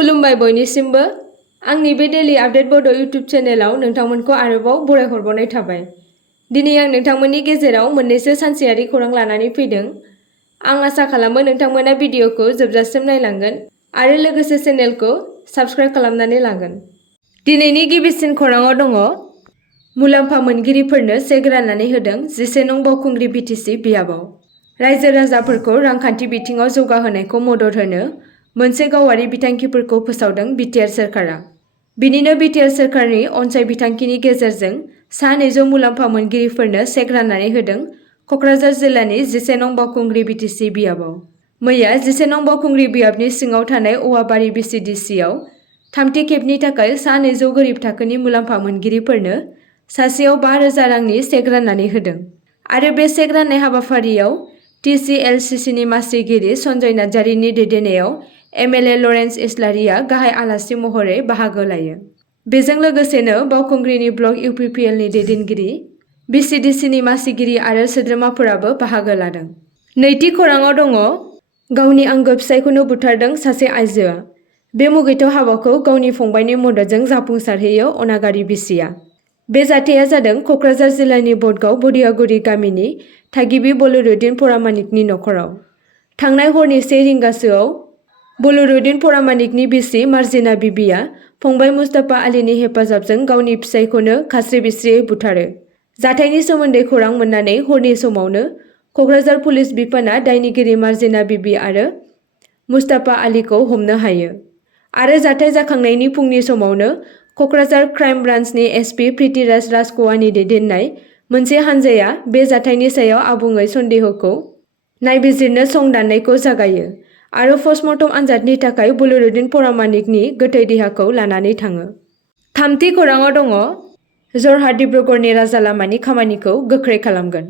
खुलुमबाय बयनिसिमबो आंनि बे डेली आपडेट बड' इउट्युब चेनेलाव नोंथांमोनखौ आरोबाव बरायहरबावनाय थाबाय। दिनै आं नोंथांमोननि गेजेराव मोननैसो सानसेयारि खौरां लानानै फैदों। आं आसा खालामो नोंथांमोना भिडिअखौ जोबजासिम नायलांगोन आरो लोगोसे चेनेलखौ साबस्क्राइब खालामनानै लागोन। दिनैनि गिबिसिन खौराङाव दङ मुलाम्फा मोनगिरिफोरनो चेक राननानै होदों 11 नं बावखुंग्रि बिटिसि बियाबाव। रायजो राजाफोरखौ रांखान्थि बिथिङाव जौगाहोनायखौ मदद होनो मोनसे गावारि बिथांखिफोरखौ फोसावदों बिटिआर सोरखारा। बिनिनो बिटिआर सोरखारनि अनसाय बिथांखिनि गेजेरजों सा 200 मुलाम्फा मोनगिरिफोरनो चेक राननानै होदों क'क्राझार जिल्लानि 11 नं बावखुंग्रि बिटिसि बियाबाव। मैया 11 नं बावखुंग्रि बियाबनि सिङाव थानाय औवाबारि बिसिडिसिआव थामथि खेबनि थाखाय सा 200 गोरिब थाखोनि मुलाम्फा मोनगिरिफोरनो सासेयाव 5,000 रांनि चेक राननानै होदों। आरो बे चेक राननाय हाबाफारियाव TCLCCनि मासिगिरि सन्जय नार्जारिनि दैदेननायाव MLA लरेन्स इस्लारिया गाहाय आलासि महरै बाहागो लायो। बेजों लोगोसेनो बावखुंग्रिनि ब्लक UPPLनि दैदेनगिरि, बिसिडिसिनि मासिगिरि आरो सोद्रोमाफोराबो बाहागो लादों। नैथि खौराङाव दङ गावनि आंगो फिसायखौनो बुथारदों सासे आइजोआ। बे मुगैथाव हाबाखौ गावनि फंबायनि मददजों जाफुंसारहोयो अनागारि बिसिया। बे जाथाया जादों क'क्राझार जिल्लानि बदगाव बदियागुरि गामिनि थागिबि बलरुद्दिन परामानिकनि नखराव। थांनाय हरनि 1 रिंगासोआव बलरुद्दिन परामानिकनि बिसि मार्जिना बिबिया फंबाय मुस्ताफा आलीनि हेफाजाबजों गावनि फिसायखौनो खास्रि बिस्रियै बुथारो। जाथायनि सोमोन्दै खौरां मोननानै हरनि समावनो क'क्राझार पुलिस बिफाना दायनिगिरि मार्जिना बिबि आरो मुस्ताफा आलीखौ हमनो हायो। आरो जाथाय जाखांनायनि फुंनि समावनो क'क्राझार क्राइम ब्रान्चनि SP प्रिटिराज राजख'वानि दैदेननाय मोनसे हानजाया बे जाथायनि सायाव आबुङै सन्देहखौ नायबिजिरनो संदाननायखौ जागायो आरो पस्टमर्टम आनजादनि थाखाय बलरुद्दिन परामानिकनि गोथै देहाखौ लानानै थाङो। थामथि खौराङाव दङ जरहाट डिब्रुगड़नि राजा लामानि खामानिखौ गोख्रै खालामगोन।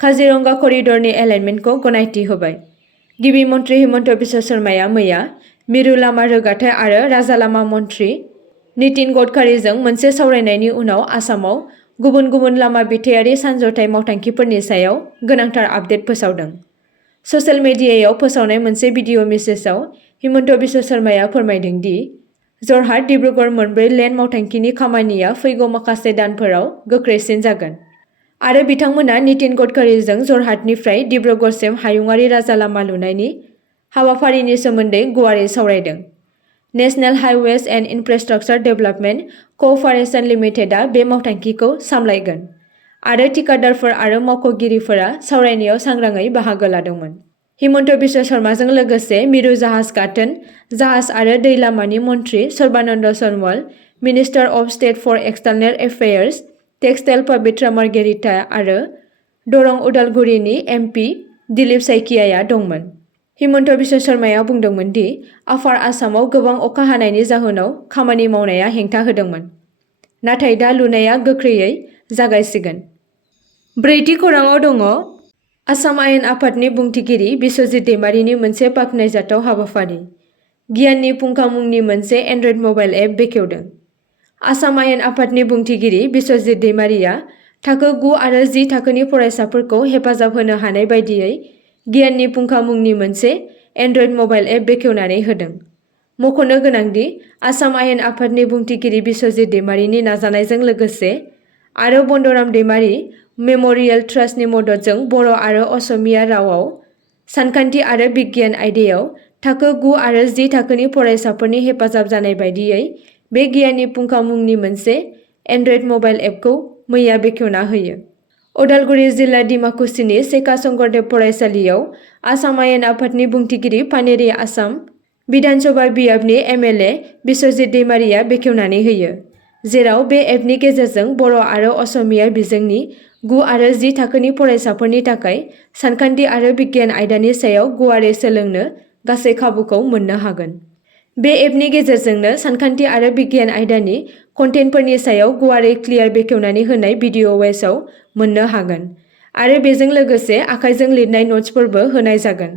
काजिरंगा करिडरनि एलाइनमेन्टखौ गनायथि होबाय। गिबि मन्थ्रि हिमन्त बिश्व शर्माया मैया मिरु लामा रोगाथाइ आरो राजा लामा मन्थ्रि नितिन गडकारीजों मोनसे सावरायनायनि उनाव आसामाव गुबुन गुबुन लामा बिथायारि सानज'थाइ मावथांखिफोरनि सायाव गोनांथार आपडेट फोसावदों। ससियेल मिडियायाव फोसावनाय मोनसे भिडिअ' मेसेजआव हिमन्त बिश्व शर्माया फोरमायदों दि जरहाट डिब्रुगड़ मोनब्रै लेन मावथांखिनि खामानिया फैगौ माखासे दानफोराव गोख्रैसिन जागोन। आरो बिथांमोना नितिन गडकारीजों जरहाटनिफ्राय डिब्रुगड़सिम हायुङारि राजा लामा लुनायनि हाबाफारिनि सोमोन्दै गुवारै सावरायदों। नेशनेल हाइवेज एन्ड इनफ्रास्ट्राक्चार डेभेलपमेन्ट क'अपारेशन लिमिटेडआ बे मावथांखिखौ सामलायगोन। आरो थिकादारफोर आरो मावख'गिरिफोरा सावरायनायाव सांग्राङै बाहागो लादोंमोन। हिमन्त बिश्व शर्माजों लोगोसे मिरु जाहाज गाथोन, जाहाज आरो दै लामानि मन्थ्रि Sarbananda Sonowal, minister of state for external affairs textile Pabitra Margherita आरो दरं उदालगुरिनि MP दिलीप सायखियाया दंमोन। हिमन्त बिश्व शर्माया बुंदोंमोन दि आफार आसामाव गोबां अखा हानायनि जाहोनाव खामानि मावनाया हेंथा होदोंमोन। नाथाय दा लुनाया गोख्रैयै जागायसिगोन। ब्रैथि खौराङाव दङ आसाम आयेन आफादनि बुंथिगिरि बिस्वजित दैमारिनि मोनसे बाख्नायजाथाव हाबाफारि। गियाननि फुंखा मुंनि मोनसे एन्ड्रइड मबाइल एप बेखेवदों। आसाम आयेन आफादनि बुंथिगिरि बिस्वजित दैमारिया थाखो 9 आरो 10 थाखोनि फरायसाफोरखौ हेफाजाब होनो हानाय बायदियै गियाननि फुंखा मुंनि मोनसे एन्ड्रइड मबाइल एप बेखेवनानै होदों। मख'नो गोनांदि आसाम आयेन आफादनि बुंथिगिरि बिस्वजित दैमारिनि नाजानायजों लोगोसे आरो बन्दराम दैमारि मेम'रियेल ट्रास्टनि मददजों बर' आरो असमिया रावआव सानखान्थि आरो बिगियान आयदायाव थाखो 9 आरो 10 थाखोनि फरायसाफोरनि हेफाजाब जानाय बायदियै बे गियाननि फुंखा मुंनि मोनसे एन्ड्रइड मबाइल एपखौ मैया बेखेवना होयो। उदालगुरि जिल्ला डिमाकुसिनि सेका शंकरदेव फरायसालियाव आसाम आयेन आफादनि बुंथिगिरि पानेरि आसाम बिधान सभा बियाबनि MLA बिस्वजित दैमारिया बेखेवनानै होयो। जेराव बे एपनि गेजेरजों बर' आरो असमिया बिजोंनि 9 आरो 10 थाखोनि फरायसाफोरनि थाखाय सानखान्थि आरो बिगियान आयदानि सायाव गुवारै सोलोंनो गासै खाबुखौ मोननो हागोन। बे एपनि गेजेरजोंनो सानखान्थि आरो बिगियान आयदानि कन्टेन्टफोरनि सायाव गुवारै क्लियार बेखेवनानै होनाय भिडिअ' वेसआव मोननो हागोन। आरो बेजों लोगोसे आखाइजों लिरनाय न'ट्सफोरबो होनाय जागोन।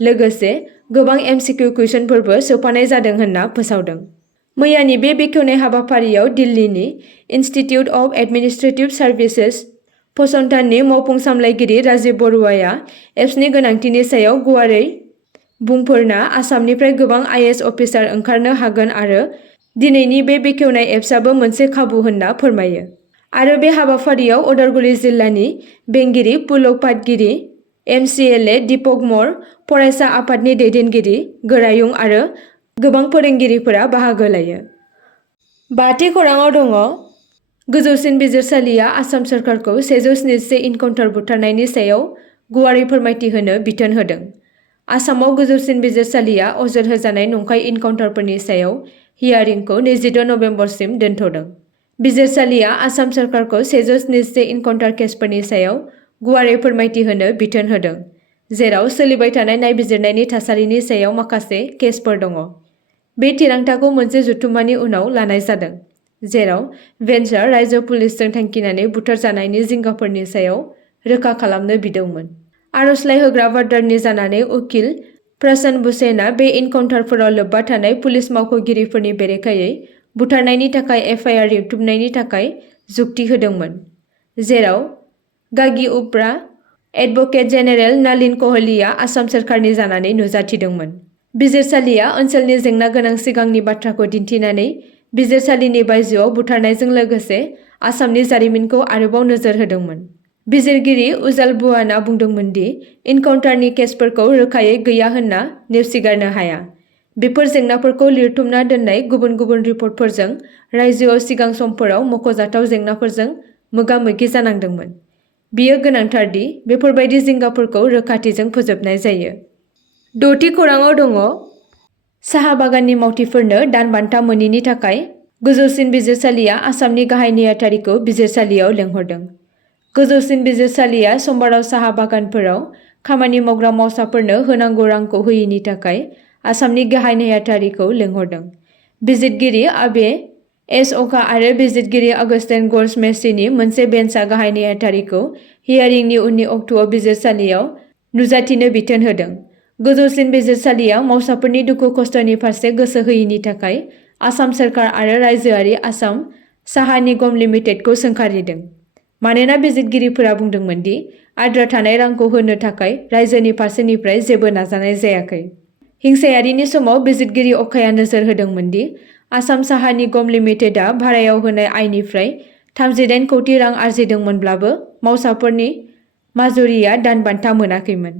लोगोसे गोबां MCQ कुइसनफोरबो सोफानाय जादों होनना फोसावदों। मैयानि बे बेखेवनाय हाबाफारियाव दिल्लीनि इनस्टिट्युट अफ एडमिनिस्ट्रेटिभ सार्भिसेस फसंथाननि मावफुं सामलायगिरि राजीव बरुवाया एप्सनि गोनांथिनि सायाव गुवारै बुंफोरना आसामनिफ्राय गोबां IAS अफिसार ओंखारनो हागोन आरो दिनैनि बे बेखेवनाय एप्सआबो मोनसे खाबु होनना फोरमायो। आरो बे हाबाफारियाव उदालगुरि जिल्लानि बेंगिरि पुलक पाटगिरि, MCLA दीपक मर, फरायसा आफादनि दैदेनगिरि गोरायुं आरो गोबां फोरोंगिरिफोरा बाहागो लायो। बाथि खौराङाव दङ गोजौसिन बिजिरसालिया आसाम सोरखारखौ 177 इनकाउन्टार बुथारनायनि सायाव गुवारै फोरमायथि होनो बिथोन होदों। आसामाव गोजौसिन बिजिरसालिया अजद होजानाय नंखाय इनकाउन्टारफोरनि सायाव हियारिंखौ 26 नबेम्बरसिम दोनथ'दों। बिजिरसालिया आसाम सोरखारखौ 177 इनकाउन्टार केसफोरनि सायाव गुवारै फोरमायथि होनो बिथोन होदों, जेराव सोलिबाय थानाय नायबिजिरनायनि थासारिनि सायाव माखासे केसफोर दङ। बे थिरांथाखौ मोनसे जथुम्मानि उनाव लानाय जादों, जेराव बेन्चआ रायजो पुलिसजों थांखिनानै बुथारजानायनि जिंगाफोरनि सायाव रोखा खालामनो बिदोंमोन। आर'जलाइ होग्रा भार्डारनि जानानै उकिल प्रशान्त भूषणआ बे इनकाउन्टारफोराव लोब्बा थानाय पुलिस मावख'गिरिफोरनि बेरेखायै बुथारनायनि थाखाय FIR रेबथुमनायनि थाखाय जुक्ति होदोंमोन, जेराव गागि उप्रा एडभोकेट जेनेरेल नलिन क'हलीआ आसाम सोरखारनि जानानै नुजाथिदोंमोन। बिजिरसालिया ओनसोलनि जेंना गोनां सिगांनि बाथ्राखौ दिन्थिनानै बिजिरसालिनि बायजोआव बुथारनायजों लोगोसे आसामनि जारिमिनखौ आरोबाव नोजोर होदोंमोन। बिजिरगिरि उजाल बुआनआ बुंदोंमोन दि इनकाउन्टारनि केसफोरखौ रोखायै गैया होनना नेवसिगारनो हाया। बेफोर जेंनाफोरखौ लिरथुमना दोननाय गुबुन गुबुन रिपर्टफोरजों रायजोआव सिगां समफोराव मख'जाथाव जेंनाफोरजों मोगा-मोगि जानांदोंमोन। बेयो गोनांथार दि बेफोरबायदि जिंगाफोरखौ रोखाथिजों फोजोबनाय जायो। द'थि खौराङाव दङ साहा बागाननि मावथिफोरनो दान बान्था मोनिनि थाखाय गोजौसिन बिजिरसालिया आसामनि गाहाय नेहाथारिखौ बिजिरसालियाव लेंहरदों। गोजौसिन बिजिरसालिया समबाराव साहा बागानफोराव खामानि मावग्रा मावसाफोरनो होनांगौ रांखौ होयिनि थाखाय आसामनि गाहाय नेहाथारिखौ लेंहरदों। बिजिरगिरि आबे एस. अखा आरो बिजिरगिरि आगस्टिन गल्डमेस्टिनि मोनसे बेन्चआ गाहाय नेहाथारिखौ हियारिंनि उननि अक्ट'आव बिजिरसालियाव नुजाथिनो बिथोन होदों। गोजौसिन बिजिरसालिया मावसाफोरनि दुखु खस्थ'नि फारसे गोसो होयिनि थाखाय आसाम सोरखार आरो रायजोआरि आसाम साहा निगम लिमिटेडखौ सोंखारिदों, मानोना बिजिरगिरिफोरा बुंदोंमोन दि आद्रा थानाय रांखौ होनो थाखाय रायजोनि फारसेनिफ्राय जेबो नाजानाय जायाखै। हिंसायारिनि समाव बिजिरगिरि अखाया नोजोर होदोंमोन दि आसाम साहा निगम लिमिटेडआ भारायाव होनाय आयनिफ्राय 38 कौटि रां आरजिदोंमोनब्लाबो मावसाफोरनि माजुरिया दान बान्था मोनाखैमोन।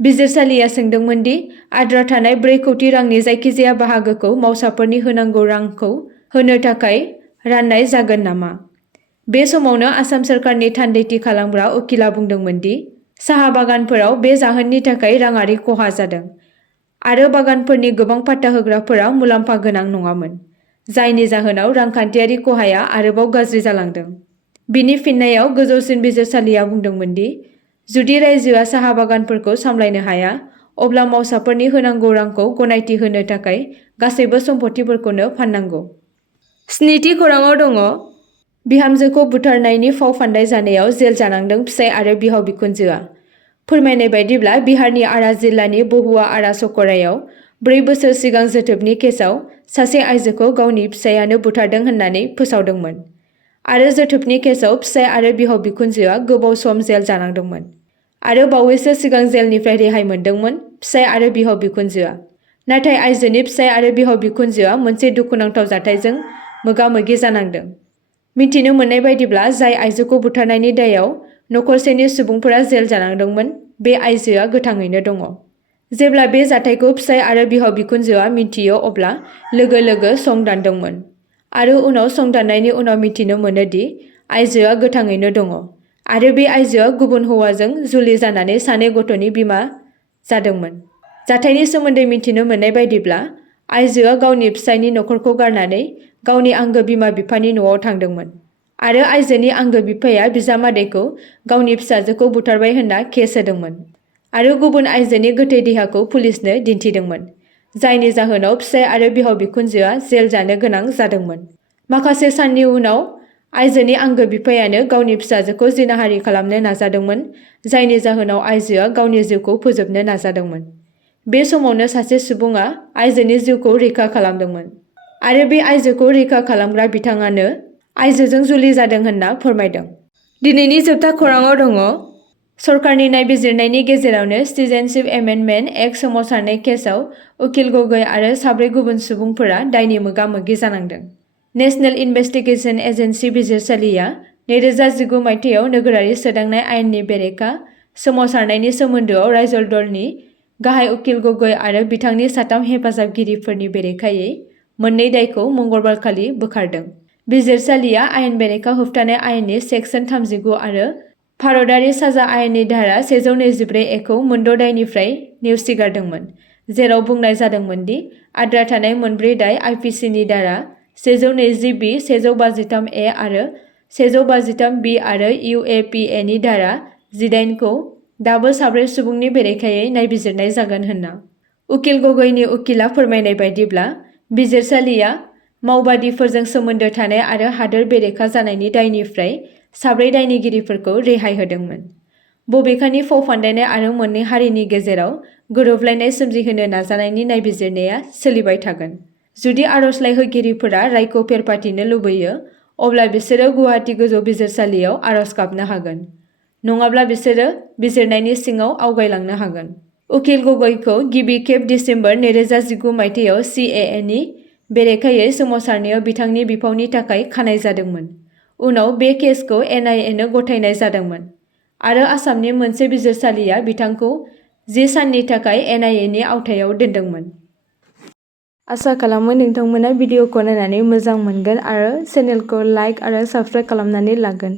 बिजिरसालिया सोंदोंमोन दि आद्रा थानाय 4 कौटि रांनि जायखिजाया बाहागोखौ मावसाफोरनि होनांगौ रांखौ होनो थाखाय राननाय जागोन नामा। बे समावनो आसाम सोरखारनि थान्दैथि खालामग्रा उकिलआ बुंदोंमोन दि साहा बागानफोराव बे जाहोननि थाखाय राङारि खहा जादों आरो बागानफोरनि गोबां पाट्टा होग्राफोरा मुलाम्फा गोनां नङामोन, जायनि जाहोनाव रांखान्थियारि खहाया आरोबाव गाज्रि जालांदों। बिनि फिननायाव गोजौसिन बिजिरसालिया बुंदोंमोन दि जुदि रायजोआ साहा बागानफोरखौ सामलायनो हाया, अब्ला मावसाफोरनि होनांगौ रांखौ गनायथि होनो थाखाय गासैबो सम्पथिफोरखौनो फाननांगौ। स्निथि खौराङाव दङ बिहामजोखौ बुथारनायनि फाव फान्दाय जानायाव जेल जानांदों फिसाय आरो बिहाव बिखुनजोआ। फोरमायनाय बायदिब्ला बिहारनि आरा जिल्लानि बहुआ आरा सकरायाव 4 बोसोर सिगां जोथोबनि केसआव सासे आइजोखौ गावनि फिसायानो बुथारदों होननानै फोसावदोंमोन आरो जोथोबनि केसआव फिसाय आरो बिहाव बिखुनजोआ गोबाव सम जेल जानांदोंमोन आरो बावैसो सिगां जेलनिफ्राय रेहाय मोनदोंमोन फिसाय आरो बिहाव बिखुनजोआ। नाथाय आइजोनि फिसाय आरो बिहाव बिखुनजोआ मोनसे दुखुनांथाव जाथायजों मोगा-मोगि जानांदों। मिथिनो मोननाय बायदिब्ला जाय आइजोखौ बुथारनायनि दायाव नखरसेनि सुबुंफोरा जेल जानांदोंमोन, बे आइजोआ गोथाङैनो दङ। जेब्ला बे जाथायखौ फिसाय आरो बिहाव बिखुनजोआ मिन्थियो अब्ला लोगो लोगो सं दानदोंमोन आरो उनाव सं दाननायनि उनाव मिथिनो मोनो दि आइजोआ गोथाङैनो दङ आरो बे आइजोआ गुबुन हौवाजों जुलि जानानै 2 गथ'नि बिमा जादोंमोन। जाथायनि सोमोन्दै मिथिनो मोननाय बायदिब्ला आइजोआ गावनि फिसायनि नखरखौ गारनानै गावनि आंगो बिमा-बिफानि न'आव थांदोंमोन आरो आइजोनि आंगो बिफाया बिजामादैखौ गावनि फिसाजोखौ बुथारबाय होनना केस होदोंमोन आरो गुबुन आइजोनि गोथै देहाखौ पुलिसनो दिन्थिदोंमोन, जायनि जाहोनाव फिसाय आरो बिहाव बिखुनजोआ जेल जानो गोनां जादोंमोन। माखासे साननि उनाव आइजोनि आंगो बिफायानो गावनि फिसाजोखौ जिनाहारि खालामनो नाजादोंमोन, जायनि जाहोनाव आइजोआ गावनि जिउखौ फोजोबनो नाजादोंमोन। बे समावनो सासे सुबुङा आइजोनि जिउखौ रैखा खालामदोंमोन आरो बे आइजोखौ रैखा खालामग्रा बिथाङानो आइजोजों जुलि जादों होनना फोरमायदों। दिनैनि जोबथा खौराङाव दङ सरकारनि नायबिजिरनायनि गेजेरावनो सिटिजेनशिप एमेन्डमेन्ट एक्ट सोमावसारनाय केसआव उकिल गगৈ आरो 4 गुबुन सुबुंफोरा दायनि मोगा-मोगि जानांदों। नेशनेल इनभेस्टिगेशन एजेन्सि बिजिरसालिया 2019 मायथाइयाव नोगोरारि सोदांनाय आयेननि बेरेखा सोमावसारनायनि सोमोन्दोआव रायजो दलनि गाहाय उकिल गगৈ आरो बिथांनि 3 हेफाजाबगिरिफोरनि बेरेखायै मोननै दायखौ मंगलबारखालि बोखारदों। बिजिरसालिया आयेन बेरेखा होबथानाय आयेननि सेक्सन 39 आरो भारतारि साजा आयेननि धारा 124 ए खौ मोनद' दायनिफ्राय नेवसिगारदोंमोन, जेराव बुंनाय जादोंमोन दि आद्रा थानाय मोनब्रै दाय आइपिसिनि धारा 120 बि, 153 ए आरो 153 बि आरो UAPA नि धारा 18 खौ दाबो 4 सुबुंनि बेरेखायै नायबिजिरनाय जागोन होनना। उकिल गगैनि उकिला फोरमायनाय बायदिब्ला, बिजिरसालिया मावबादिफोरजों सोमोन्दो थानाय आरो हादोर बेरेखा जानायनि दायनिफ्राय 4 दायनिगिरिफोरखौ रेहाय होदोंमोन। बबेखानि फावफान्दायनाय आरो मोननै हारिनि गेजेराव गोरोबलायनाय सोमजिहोनो नाजानायनि नायबिजिरनाया सोलिबाय थागोन। जुदि आर'जलाइ होगिरिफोरा रायखौ फेरफाथिनो लुबैयो, अब्ला बिसोरो गुवाहाटी गोजौ बिजिरसालियाव आर'ज गाबनो हागोन, नङाब्ला बिसोरो बिजिरनायनि सिङाव आवगायलांनो हागोन। उकिल गगैखौ गिबि खेब दिसेम्बर 2019 मायथाइयाव CAA नि बेरेखायै सोमावसारनायाव बिथांनि बिफावनि थाखाय खानाय जादोंमोन। उनाव बे केसखौ NIA नो गथायनाय जादोंमोन आरो आसामनि मोनसे बिजिरसालिया बिथांखौ 10 साननि थाखाय NIA नि आवथायाव दोनदोंमोन। आसा खालामो नोंथांमोना भिडिअखौ नायनानै मोजां मोनगोन आरो चेनेलखौ लाइक आरो साबस्क्राइब खालामनानै लागोन।